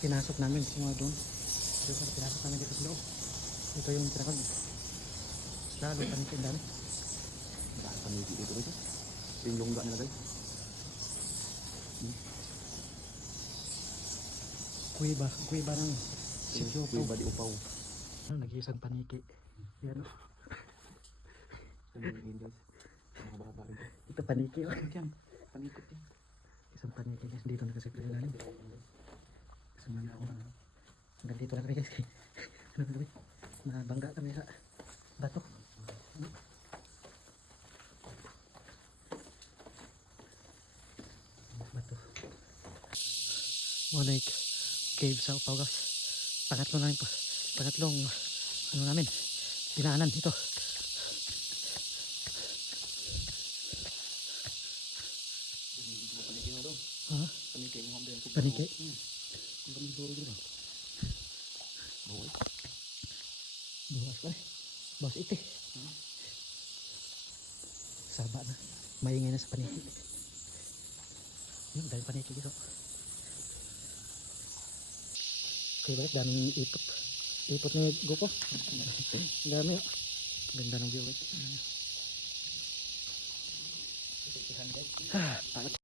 pinasok namin mga doon. Doon sa pinasok namin dito sa loob. Ito yung pinakag. Lalo paniki ang dami. Dahil paniki dito guys. Yung lungga nila guys. Kuiba ng sikyo po. Kuiba di upaw. Nag-iisang paniki. Yan. Mga baba ito. Ito paniki. Panikot yan. Isang paniki guys. Dito na kasi pinalalim. Isang mga ako. Hanggang dito lang kami guys. Ano kami? Nabangga kami sa bato. Bato. Monik cave sa Upaw guys. Pangatlong ano namin dinaanan ito. Ha? Paniki? Bukas pa Boss ite. Saba na. Maingay na sa paniki. Yun, dahil paniki dito. Okay guys, daming ipot. Ipot ni Gopo. Dami. Ganda ng view guys.